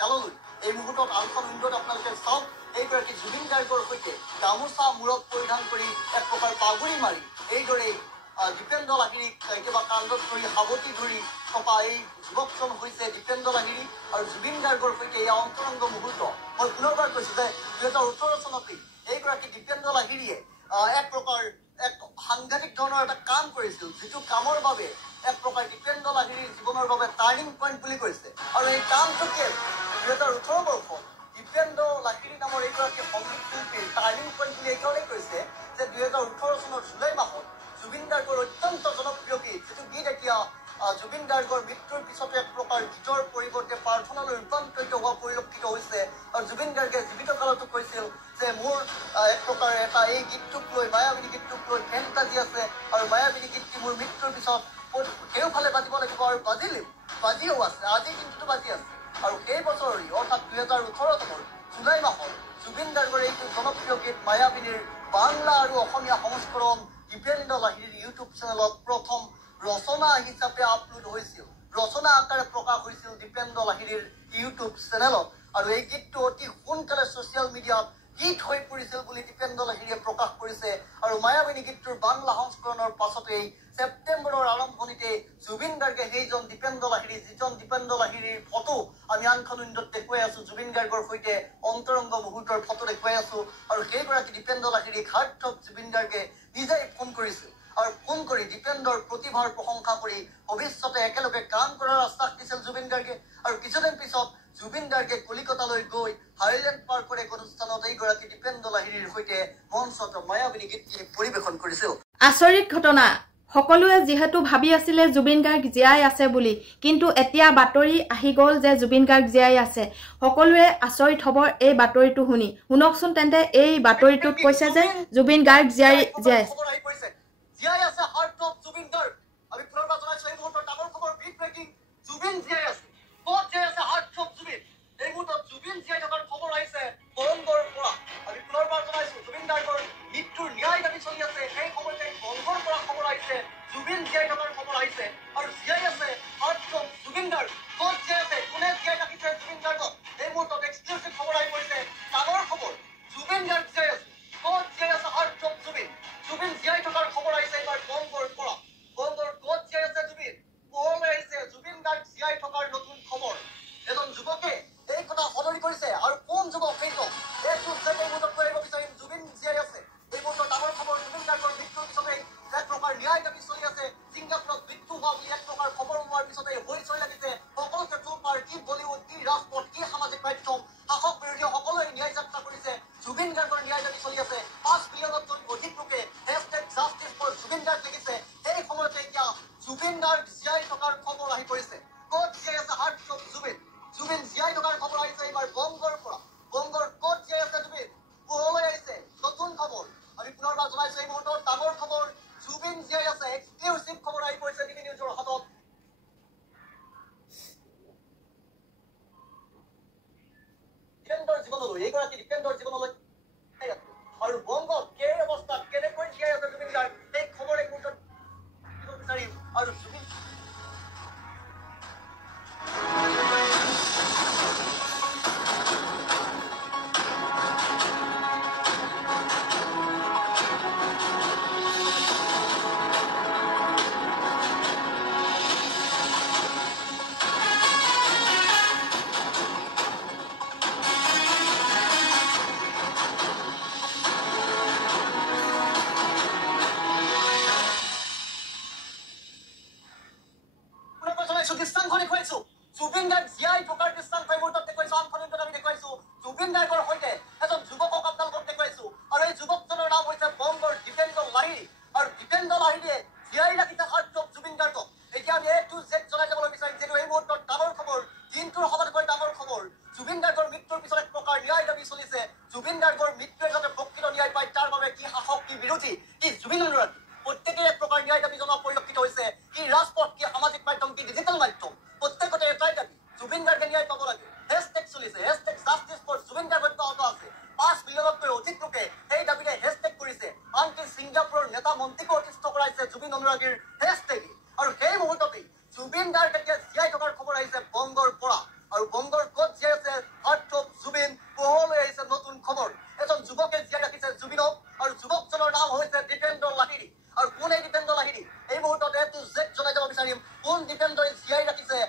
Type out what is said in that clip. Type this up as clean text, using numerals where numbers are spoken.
খেললৈ এই মুহূৰ্তত আনখন উইণ্ডত আপোনালোকে চাওক এইগৰাকী জুবিন গাৰ্গৰ সৈতে গামোচা মূৰত পৰিধান কৰি এক প্ৰকাৰ পাগুৰি মাৰি এইদৰে দীপেন্দ্ৰ লাহিৰীক কিবা কাণ্ডত ধৰি সাৱটি ধৰি থকা এই যুৱকজন হৈছে দীপেন্দ্ৰ লাহিৰী আৰু জুবিন গাৰ্গৰ সৈতে এই অন্তৰংগ মুহূৰ্ত মই পুনৰবাৰ কৈছো যে 2018 চনতেই এইগৰাকী দীপেন্দ্ৰ লাহিৰীয়ে এক প্ৰকাৰ এক সাংঘাতিক ধৰণৰ এটা কাম কৰিছিল যিটো কামৰ বাবে এক প্ৰকাৰ দীপেন্দ্ৰ লাহিৰীৰ জীৱনৰ বাবে টাৰ্ণিং পইণ্ট বুলি কৈছে আৰু এই কামটোকে 2018 বৰ্ষত দীপেন্দ্ৰ লাহিৰী নামৰ এইগৰাকী সংগীত শিল্পীৰ টাৰ্ণিং পইণ্ট বুলি এইকাৰণেই কৈছে যে 2018 চনৰ জুলাই মাহত জুবিন গাৰ্গৰ অত্যন্ত জনপ্ৰিয় গীত যিটো গীত এতিয়া জুবিন গাৰ্গৰ মৃত্যুৰ পিছতে এক প্ৰকাৰ গীতৰ পৰিৱৰ্তে প্ৰাৰ্থনালৈ ৰূপান্তৰিত হোৱা পৰিলক্ষিত হৈছে আৰু জুবিন গাৰ্গে জীৱিত কালতো কৈছিল যে মোৰ এক প্ৰকাৰ এটা এই গীতটোক লৈ মায়াবিনী গীতটোক লৈ ফেণ্টাজি আছে আৰু মায়াবিনী গীতটি মোৰ মৃত্যুৰ পিছত কেউফালে বাজিব লাগিব আৰু বাজিও আছে আজি কিন্তু বাজি আছে আৰু সেই বছৰৰে অৰ্থাৎ 2018 চনৰ জুলাই মাহত জুবিন গাৰ্গৰ এইটো জনপ্ৰিয় গীত মায়াবিনীৰ বাংলা আৰু অসমীয়া সংস্কৰণ দীপেন্দ্ৰ লাহিৰীৰ ইউটিউব চেনেলত প্ৰথম ৰচনা হিচাপে আপলোড হৈছিল ৰচনা আকাৰে প্ৰকাশ হৈছিল দীপেন্দ্ৰ লাহিৰীৰ ইউটিউব চেনেলত আৰু এই গীতটো অতি সোনকালে ছচিয়েল মিডিয়াত হিট হৈ পৰিছিল বুলি দীপেন্দ্ৰ লাহিৰীয়ে প্ৰকাশ কৰিছে আৰু মায়াবিনী গীতটোৰ বাংলা সংস্কৰণৰ পাছতেই ছেপ্টেম্বৰৰ আৰম্ভণিতে জুবিন গাৰ্গে সেইজন দীপেন্দ্ৰ লাহিৰী যিজন দীপেন্দ্ৰ লাহিৰীৰ ফটো আমি আনখন উইণ্ডত দেখুৱাই আছো জুবিন গাৰ্গৰ সৈতে অন্তৰংগ মুহূৰ্তৰ ফটো দেখুৱাই আছো আৰু সেইগৰাকী দীপেন্দ্ৰ লাহিৰীক হাৰ্টথ্ৰব জুবিন গাৰ্গে নিজেই ফোন কৰিছিল আৰু ফোন কৰি দীপেন্দ্ৰৰ প্ৰতিভাৰ প্ৰশংসা কৰি ভৱিষ্যতে একেলগে কাম কৰাৰ আশ্বাস দিছিল জুবিন গাৰ্গে আৰু কিছুদিন পিছত জুবিন গাৰ্গে কলিকতালৈ গৈ হাইলেণ্ড পাৰ্কৰ এক অনুষ্ঠানত এইগৰাকী দীপেন্দ্ৰ লাহিৰীৰ সৈতে মঞ্চত মায়াবিনী গীতটি পৰিৱেশন কৰিছিল। আচৰিত ঘটনা সকলোৱে যিহেতু ভাবি আছিলে জুবিন গাৰ্গ জীয়াই আছে বুলি কিন্তু এতিয়া বাতৰি আহি গ'ল যে জুবিন গাৰ্গ জীয়াই আছে সকলোৱে আচৰিত হ'ব এই বাতৰিটো শুনি শুনকচোন তেন্তে এই বাতৰিটোত কৈছে যে জুবিন গাৰ্গ জীয়াই আছে হাৰ্টথ্ৰব জুবিন গাৰ্গ আমি পুনৰবাৰ জনাইছো এই মুহূৰ্তৰ ডাঙৰ খবৰ বিগ ব্ৰেকিং জুবিন জীয়াই আছে ক'ত জীয়াই আছে হাৰ্টথ্ৰব জুবিন এই মুহূৰ্তত জুবিন জীয়াই থকাৰ খবৰ আহিছে বৰংগৰ পৰা আমি পুনৰবাৰ জনাইছো জুবিন গাৰ্গৰ মৃত্যুৰ ন্যায় দাবী চলি আছে সেই সময়তে বৰংগৰ পৰা খবৰ আহিছে জুবিন জীয়াই থকাৰ খবৰ আহিছে আৰু জীয়াই আছে হাৰ্টথ্ৰব জুবিন গাৰ্গ ক'ত জীয়াই আছে কোনে জীয়াই ৰাখিছে জুবিন গাৰ্গক এই মুহূৰ্তত এক্সক্লুচিভ খবৰ আহি পৰিছে ডাঙৰ খবৰ জুবিন গাৰ্গ জীয়াই আছে ক'ত জীয়াই আছে হাৰ্টথ্ৰব জুবিন জুবিন জীয়াই থকাৰ খবৰ আহিছে এইবাৰ বংগৰ পৰা বংগৰ ক'ত জীয়াই আছে জুবিন পোহৰলৈ আহিছে জুবিন গাৰ্গ জীয়াই থকাৰ নতুন খবৰ এজন যুৱকে এই কথা সলনি কৰিছে আৰু কোন যুৱক সেইটো এইটো এই মুহূৰ্তত কৈ আহিব বিচাৰিম জুবিন জীয়াই আছে এই মুহূৰ্তত ডাঙৰ খবৰ জুবিন গাৰ্গৰ মৃত্যুৰ পিছতে এক প্ৰকাৰ ন্যায় দাবী চলি আছে ছিংগাপুৰত মৃত্যু হোৱা বুলি এক প্ৰকাৰ খবৰ হোৱাৰ পিছতে হৈ লাগিছে সকলো পেট্ৰল কি বলিউড কি ৰাজপথ কি সামাজিক মাধ্যম শাসক বিৰোধী সকলোৱে ন্যায় যাত্ৰা কৰিছে জুবিন গাৰ্গৰ ন্যায় দাবী চলি আছে 5 মিলিয়নতকৈ অধিক লোকে জাষ্টিছ ফৰ জুবিন গাৰ্গ লিখিছে এই সময়তে এতিয়া জুবিন গাৰ্গ জীয়াই থকাৰ খবৰ আহি পৰিছে ক'ত জীয়াই আছে হাৰ্টথ্ৰব জুবিন জুবিন জীয়াই থকাৰ খবৰ আহিছে এইবাৰ বংগৰ পৰা বংগৰ ক'ত জীয়াই আছে জুবিন পোহৰলৈ আহিছে নতুন খবৰ আমি পুনৰবাৰ জনাইছো এই মুহূৰ্তত ডাঙৰ খবৰ জুবিন জীয়াই আছে এক্সক্লুচিভ খবৰ আহি পৰিছে ডিবি নিউজৰ হাতত দীপেন্দ্ৰৰ জীৱনলৈ এইগৰাকী দীপেন্দ্ৰৰ জীৱনলৈ আৰু বংগত কেই অৱস্থাত কেনেকৈ জীয়াই আছে জুবিন গাৰ্গ এই খবৰ এক মুহূৰ্তত বিচাৰিম আৰু জুবিন জুবিন গাৰ্গ জীয়াই থকাৰ দৃশ্যাংশ এই মুহূৰ্তত দেখুৱাইছো আনখনত আমি দেখুৱাইছো জুবিন গাৰ্গৰ সৈতে এজন যুৱকক আপোনালোকক দেখুৱাইছো আৰু এই যুৱকজনৰ নাম হৈছে বংগৰ দীপেন্দ্ৰ লাহিৰী আৰু দীপেন্দ্ৰ লাহিৰীয়ে জীয়াই ৰাখিছে হাৰ্টথ্ৰব জুবিন গাৰ্গক এতিয়া আমি A to Z জনাই যাবলৈ বিচাৰিম যিহেতু এই মুহূৰ্তত ডাঙৰ খবৰ দিনটোৰ সবাতোকৈ ডাঙৰ খবৰ জুবিন গাৰ্গৰ মৃত্যুৰ পিছত এক প্ৰকাৰ ন্যায় দাবী চলিছে জুবিন গাৰ্গৰ মৃত্যুৱে যাতে প্ৰকৃত ন্যায় পায় তাৰ বাবে কি শাসক কি বিৰোধী কি জুবিন অনুৰাগী প্ৰত্যেকেই এক প্ৰকাৰ ন্যায় দাবী জনোৱা পৰিলক্ষিত হৈছে কি ৰাজপথ কি সামাজিক মাধ্যম কি ডিজিটেল মাধ্যম প্ৰত্যেকতে এটাই দাবী জুবিন গাৰ্গে ন্যায় পাব লাগে হেছটেগ চলিছে hashtag justice for Zubeen Garg অব্যাহত আছে 5 মিলিয়নতকৈ অধিক লোকে এই দাবীৰে হেছটেগ কৰিছে আনকি ছিংগাপুৰৰ নেতা মন্ত্ৰীকো অতিষ্ঠ কৰাইছে জুবিন অনুৰাগীৰ হেছটেগে আৰু সেই মুহূৰ্ততেই জুবিন গাৰ্গ এতিয়া জীয়াই থকাৰ খবৰ আহিছে বংগৰ পৰা আৰু বংগৰ ক'ত জীয়াই আছে কোন ডিফেণ্ডাৰে জীয়াই ৰাখিছে